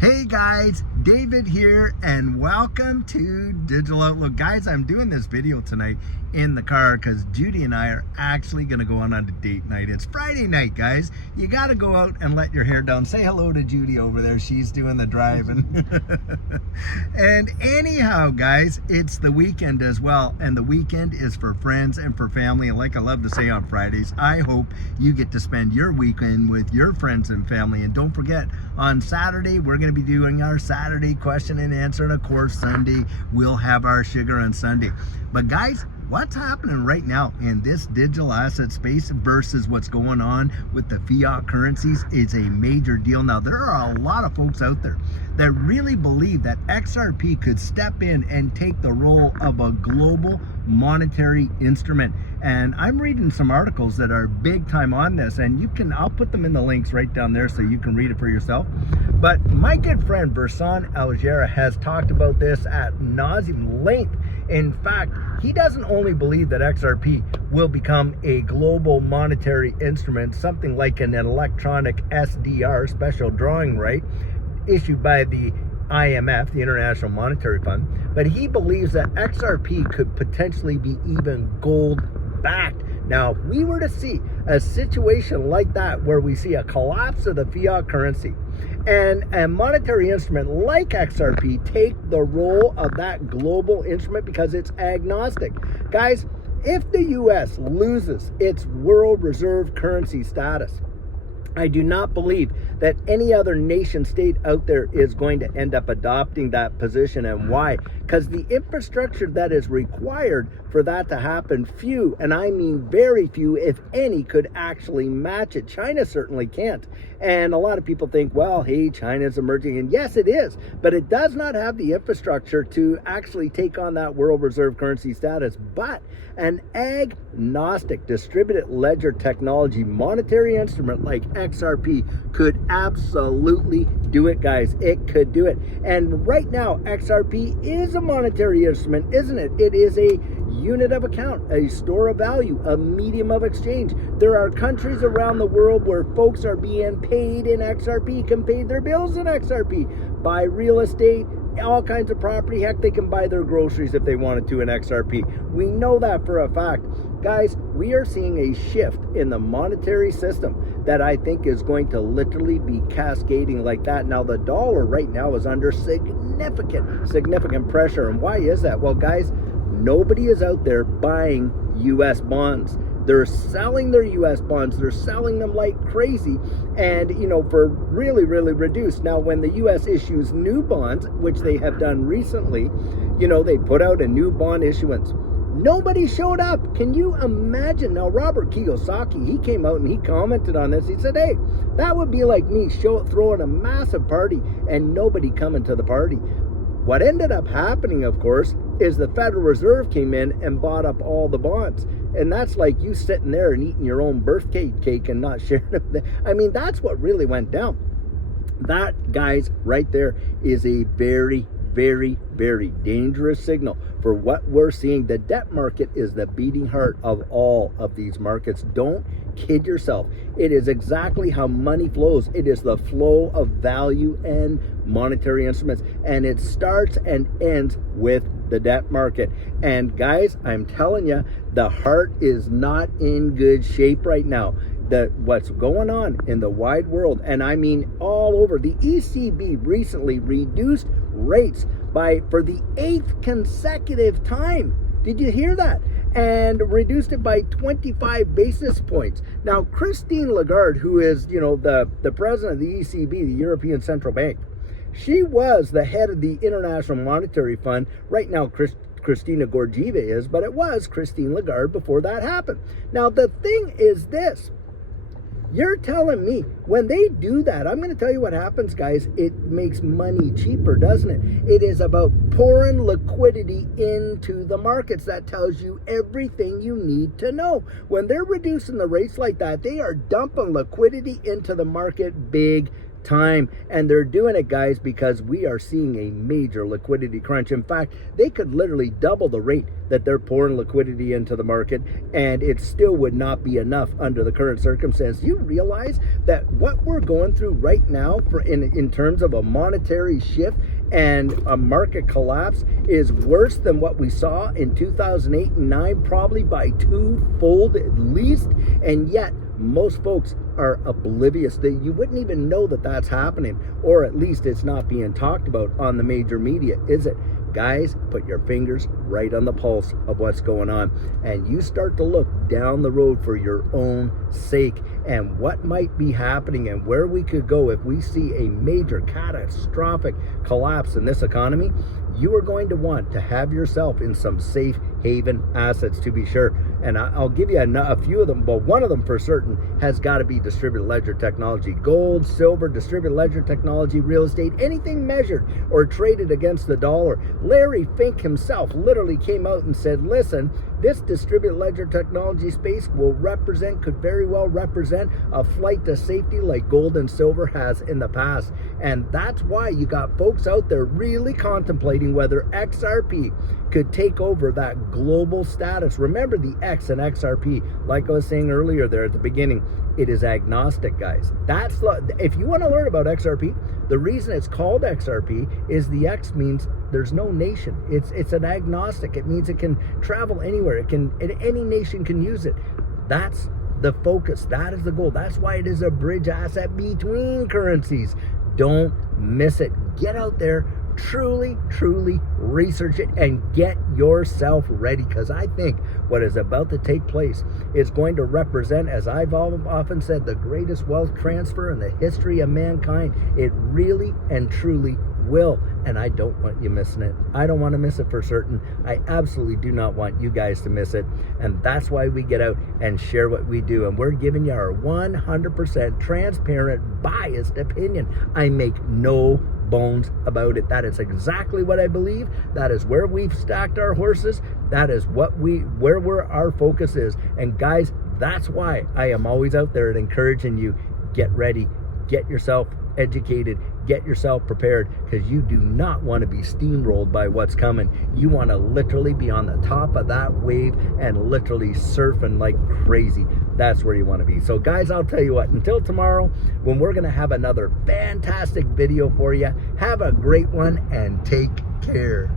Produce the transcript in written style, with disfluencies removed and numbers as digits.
Hey guys, David here and welcome to Digital Outlook. Guys, I'm doing this video tonight in the car because Judy and I are actually going to go on a date night. It's Friday night, guys. You got to go out and let your hair down. Say hello to Judy over there. She's doing the driving. And anyhow, guys, it's the weekend as well. And the weekend is for friends and for family. And like I love to say on Fridays, I hope you get to spend your weekend with your friends and family. And don't forget, on Saturday, we're going to be doing our Saturday question and answer. And of course, Sunday, we'll have our sugar on Sunday. But guys, what's happening right now in this digital asset space versus what's going on with the fiat currencies is a major deal. Now, there are a lot of folks out there that really believe that XRP could step in and take the role of a global monetary instrument. And I'm reading some articles that are big time on this, and I'll put them in the links right down there so you can read it for yourself. But my good friend Versan Algera has talked about this at nauseam length. In fact, he doesn't only believe that XRP will become a global monetary instrument, something like an electronic SDR, special drawing right, issued by the IMF, the International Monetary Fund, but he believes that XRP could potentially be even gold backed. Now, if we were to see a situation like that where we see a collapse of the fiat currency and a monetary instrument like XRP take the role of that global instrument because it's agnostic. Guys, if the US loses its world reserve currency status, I do not believe that any other nation state out there is going to end up adopting that position. And why? Because the infrastructure that is required for that to happen, few, and I mean very few, if any, could actually match it. China certainly can't. And a lot of people think, well, hey, China's emerging. And yes, it is. But it does not have the infrastructure to actually take on that world reserve currency status. But an agnostic distributed ledger technology monetary instrument like XRP could absolutely do it, guys. It could do it. And right now, XRP is a monetary instrument, isn't it? It is a unit of account, a store of value, a medium of exchange. There are countries around the world where folks are being paid in XRP, can pay their bills in XRP, buy real estate, all kinds of property. Heck, they can buy their groceries if they wanted to in XRP. We know that for a fact. Guys, we are seeing a shift in the monetary system that I think is going to literally be cascading like that. Now, the dollar right now is under significant pressure. And why is that? Well, guys, nobody is out there buying U.S. bonds. They're selling their U.S. bonds. They're selling them like crazy and, for really, really reduced. Now, when the U.S. issues new bonds, which they have done recently, they put out a new bond issuance. Nobody showed up. Can you imagine? Now, Robert Kiyosaki, he came out and he commented on this. He said, hey, that would be like me throwing a massive party and nobody coming to the party. What ended up happening, of course, is the Federal Reserve came in and bought up all the bonds. And that's like you sitting there and eating your own birthday cake and not sharing it. I mean, that's what really went down. That, guys, right there is a very, very, very dangerous signal for what we're seeing. The debt market is the beating heart of all of these markets. Don't kid yourself. It is exactly how money flows. It is the flow of value and monetary instruments. And it starts and ends with the debt market. And guys, I'm telling you, the heart is not in good shape right now. What's going on in the wide world, and I mean all over. The ECB recently reduced rates for the 8th consecutive time. Did you hear that? And reduced it by 25 basis points. Now, Christine Lagarde, who is, the president of the ECB, the European Central Bank, she was the head of the International Monetary Fund. Right now, Christina Georgieva is, but it was Christine Lagarde before that happened. Now, the thing is this. You're telling me when they do that, I'm going to tell you what happens, guys. It makes money cheaper, doesn't it? It is about pouring liquidity into the markets. That tells you everything you need to know. When they're reducing the rates like that, they are dumping liquidity into the market big time. And they're doing it, guys, because we are seeing a major liquidity crunch. In fact, they could literally double the rate that they're pouring liquidity into the market, and it still would not be enough under the current circumstance. You realize that what we're going through right now in terms of a monetary shift and a market collapse is worse than what we saw in 2008 and 9, probably by twofold at least. And yet most folks are oblivious that you wouldn't even know that that's happening, or at least it's not being talked about on the major media, is it? Guys, put your fingers right on the pulse of what's going on, and you start to look down the road for your own sake and what might be happening and where we could go if we see a major catastrophic collapse in this economy. You are going to want to have yourself in some safe haven assets, to be sure. And I'll give you a few of them, but one of them for certain has got to be distributed ledger technology. Gold, silver, distributed ledger technology, real estate, anything measured or traded against the dollar. Larry Fink himself literally came out and said, listen, this distributed ledger technology space could very well represent a flight to safety like gold and silver has in the past. And that's why you got folks out there really contemplating whether XRP could take over that global status. Remember the X and XRP, like I was saying earlier there at the beginning, it is agnostic, guys. If you want to learn about XRP, the reason it's called XRP is the X means there's no nation. It's an agnostic. It means it can travel anywhere. Any nation can use it. That's the focus. That is the goal. That's why it is a bridge asset between currencies. Don't miss it. Get out there, truly research it and get yourself ready, because I think what is about to take place is going to represent, as I've often said, the greatest wealth transfer in the history of mankind. It really and truly will, and I don't want you missing it. I don't want to miss it for certain. I absolutely do not want you guys to miss it, and that's why we get out and share what we do, and we're giving you our 100% transparent, biased opinion. I make no bones about it. That is exactly what I believe. That is where we've stacked our horses. That is where our focus is. And guys, that's why I am always out there and encouraging you, get ready, get yourself educated, get yourself prepared, because you do not want to be steamrolled by what's coming. You want to literally be on the top of that wave and literally surfing like crazy. That's where you want to be. So guys, I'll tell you what, until tomorrow when we're going to have another fantastic video for you, have a great one and take care.